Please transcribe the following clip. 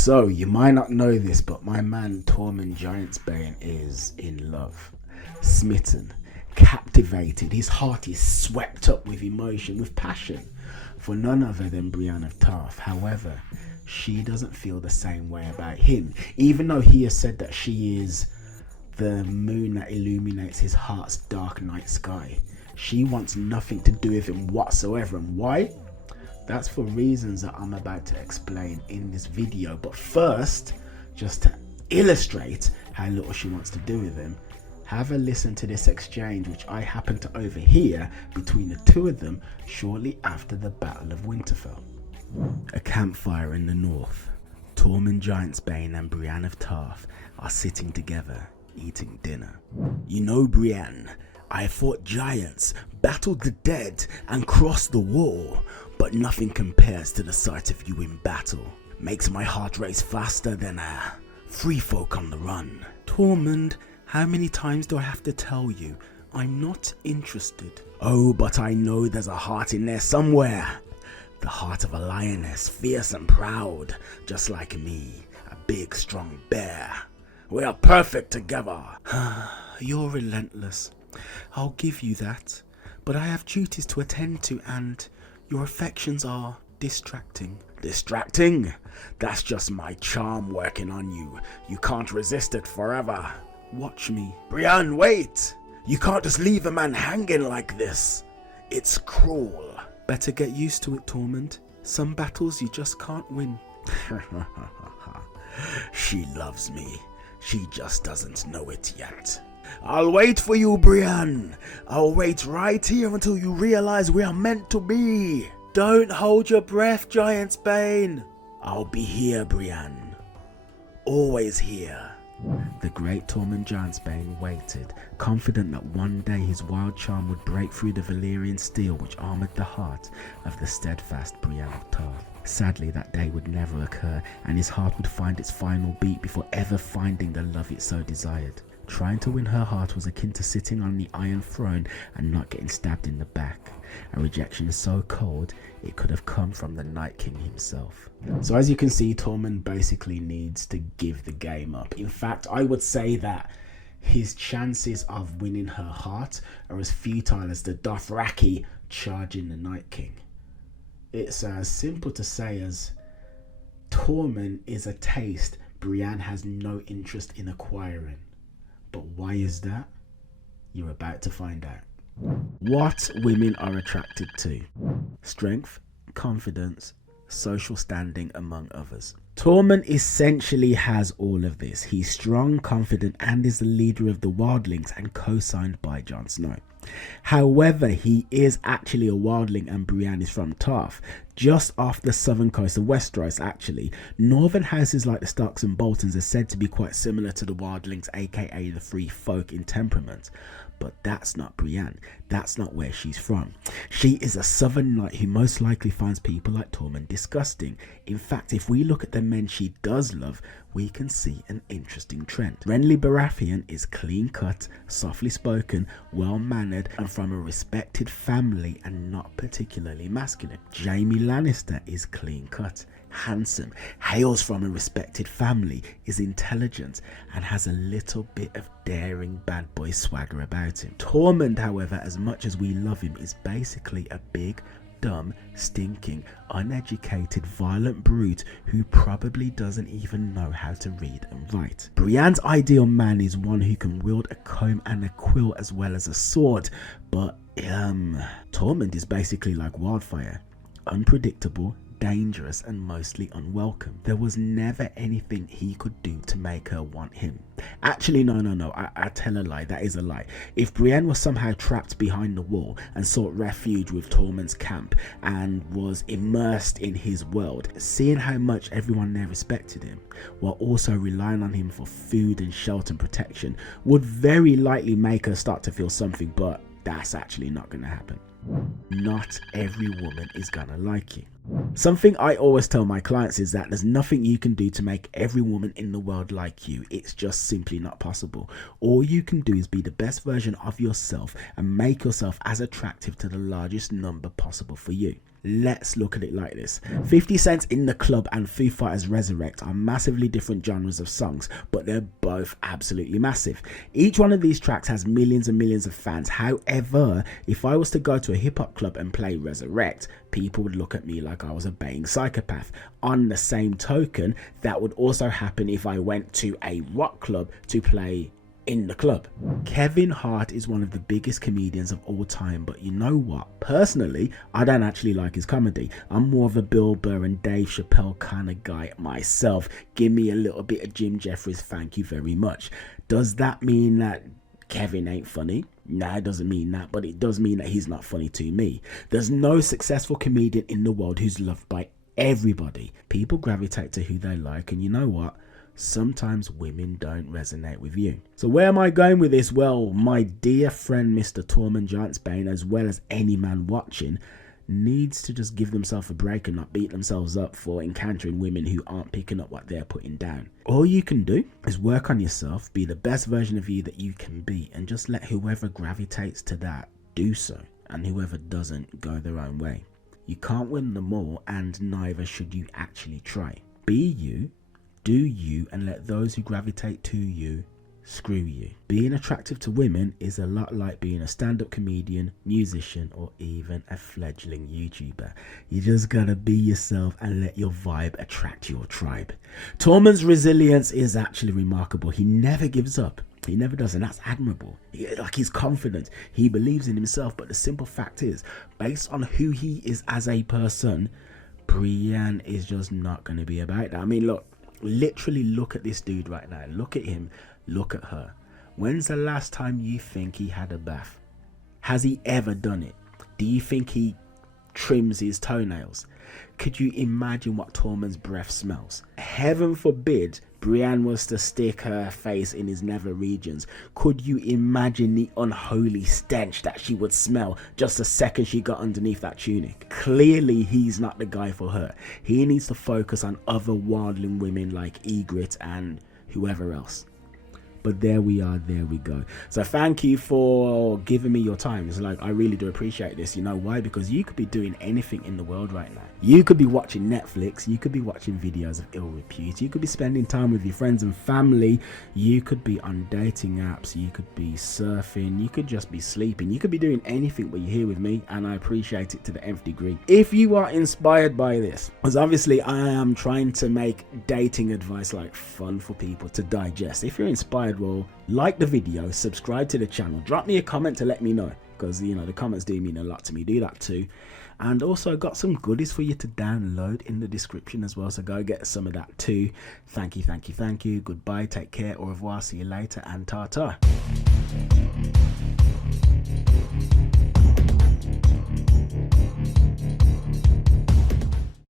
So, you might not know this, but my man Tormund Giantsbane is in love, smitten, captivated. His heart is swept up with emotion, with passion, for none other than Brienne of Tarth. However, she doesn't feel the same way about him, even though he has said that she is the moon that illuminates his heart's dark night sky. She wants nothing to do with him whatsoever. And why? That's for reasons that I'm about to explain in this video. But first, just to illustrate how little she wants to do with him, have a listen to this exchange which I happened to overhear between the two of them shortly after the Battle of Winterfell. A campfire in the north. Tormund Giantsbane and Brienne of Tarth are sitting together, eating dinner. You know, Brienne, I fought giants, battled the dead, and crossed the wall, but nothing compares to the sight of you in battle. Makes my heart race faster than a free folk on the run. Tormund, how many times do I have to tell you? I'm not interested. Oh, but I know there's a heart in there somewhere. The heart of a lioness, fierce and proud, just like me, a big, strong bear. We are perfect together. You're relentless. I'll give you that. But I have duties to attend to, and your affections are distracting. Distracting? That's just my charm working on you. You can't resist it forever. Watch me. Brienne, wait! You can't just leave a man hanging like this. It's cruel. Better get used to it, Tormund. Some battles you just can't win. She loves me. She just doesn't know it yet. I'll wait for you, Brienne. I'll wait right here until you realize we are meant to be. Don't hold your breath, Giantsbane. I'll be here, Brienne. Always here. The great Tormund Giantsbane waited, confident that one day his wild charm would break through the Valyrian steel which armoured the heart of the steadfast Brienne of Tarth. Sadly, that day would never occur, and his heart would find its final beat before ever finding the love it so desired. Trying to win her heart was akin to sitting on the Iron Throne and not getting stabbed in the back. A rejection so cold, it could have come from the Night King himself. So as you can see, Tormund basically needs to give the game up. In fact, I would say that his chances of winning her heart are as futile as the Dothraki charging the Night King. It's as simple to say as Tormund is a taste Brienne has no interest in acquiring. But why is that? You're about to find out. What women are attracted to: strength, confidence, social standing, among others. Tormund essentially has all of this. He's strong, confident, and is the leader of the wildlings and co-signed by Jon Snow. However, he is actually a wildling and Brienne is from Tarth, just off the southern coast of Westeros actually. Northern houses like the Starks and Boltons are said to be quite similar to the wildlings, aka the free folk in temperament. But that's not Brienne. That's not where she's from. She is a southern knight who most likely finds people like Tormund disgusting. In fact, if we look at the men she does love, we can see an interesting trend. Renly Baratheon is clean cut, softly spoken, well mannered, and from a respected family and not particularly masculine. Jaime Lannister is clean cut, handsome, hails from a respected family, is intelligent, and has a little bit of daring bad boy swagger about him. Tormund, however, as much as we love him, is basically a big, dumb, stinking, uneducated, violent brute who probably doesn't even know how to read and write. Brienne's ideal man is one who can wield a comb and a quill as well as a sword, but Tormund is basically like wildfire, unpredictable, dangerous, and mostly unwelcome. There was never anything he could do to make her want him. Actually, no, I tell a lie. That is a lie. If Brienne was somehow trapped behind the wall and sought refuge with Tormund's camp and was immersed in his world, seeing how much everyone there respected him, while also relying on him for food and shelter and protection, would very likely make her start to feel something, but that's actually not going to happen. Not every woman is gonna like you. Something I always tell my clients is that there's nothing you can do to make every woman in the world like you. It's just simply not possible. All you can do is be the best version of yourself and make yourself as attractive to the largest number possible for you. Let's look at it like this. 50 Cent's In the Club and Foo Fighters' Resurrect are massively different genres of songs, but they're both absolutely massive. Each one of these tracks has millions and millions of fans. However, if I was to go to a hip-hop club and play Resurrect, people would look at me like I was a baying psychopath. On the same token, that would also happen if I went to a rock club to play In the Club. Kevin Hart is one of the biggest comedians of all time, but you know what? Personally, I don't actually like his comedy. I'm more of a Bill Burr and Dave Chappelle kind of guy myself. Give me a little bit of Jim Jeffries, thank you very much. Does that mean that Kevin ain't funny? Nah, it doesn't mean that, but it does mean that he's not funny to me. There's no successful comedian in the world who's loved by everybody. People gravitate to who they like, and you know what? Sometimes women don't resonate with you. So where am I going with this? Well, my dear friend Mr. Tormund Giantsbane, as well as any man watching, needs to just give themselves a break and not beat themselves up for encountering women who aren't picking up what they're putting down. All you can do is work on yourself, be the best version of you that you can be, and just let whoever gravitates to that do so, and whoever doesn't go their own way. You can't win them all, and neither should you actually try. Be you, do you, and let those who gravitate to you screw you. Being attractive to women is a lot like being a stand-up comedian, musician, or even a fledgling YouTuber. You just gotta be yourself and let your vibe attract your tribe. Tormund's resilience is actually remarkable. He never gives up. He never does, and that's admirable. He's confident. He believes in himself, but the simple fact is, based on who he is as a person, Brienne is just not going to be about that. I mean, look, literally look at this dude right now. Look at him. Look at her. When's the last time you think he had a bath? Has he ever done it? Do you think he trims his toenails? Could you imagine what Tormund's breath smells? Heaven forbid Brienne was to stick her face in his nether regions. Could you imagine the unholy stench that she would smell just the second she got underneath that tunic? Clearly he's not the guy for her. He needs to focus on other wildling women like Ygritte and whoever else. But there we are, there we go. So thank you for giving me your time. It's like, I really do appreciate this. You know why? Because you could be doing anything in the world right now. You could be watching Netflix. You could be watching videos of ill repute. You could be spending time with your friends and family. You could be on dating apps. You could be surfing. You could just be sleeping. You could be doing anything, but you're here with me, and I appreciate it to the nth degree. If you are inspired by this, because obviously I am trying to make dating advice like fun for people to digest. If you're inspired, well, like the video, subscribe to the channel, drop me a comment to let me know, because you know the comments do mean a lot to me. Do that too. And also got some goodies for you to download in the description as well, so go get some of that too. Thank you, thank you, thank you. Goodbye, take care, au revoir, see you later, and ta-ta.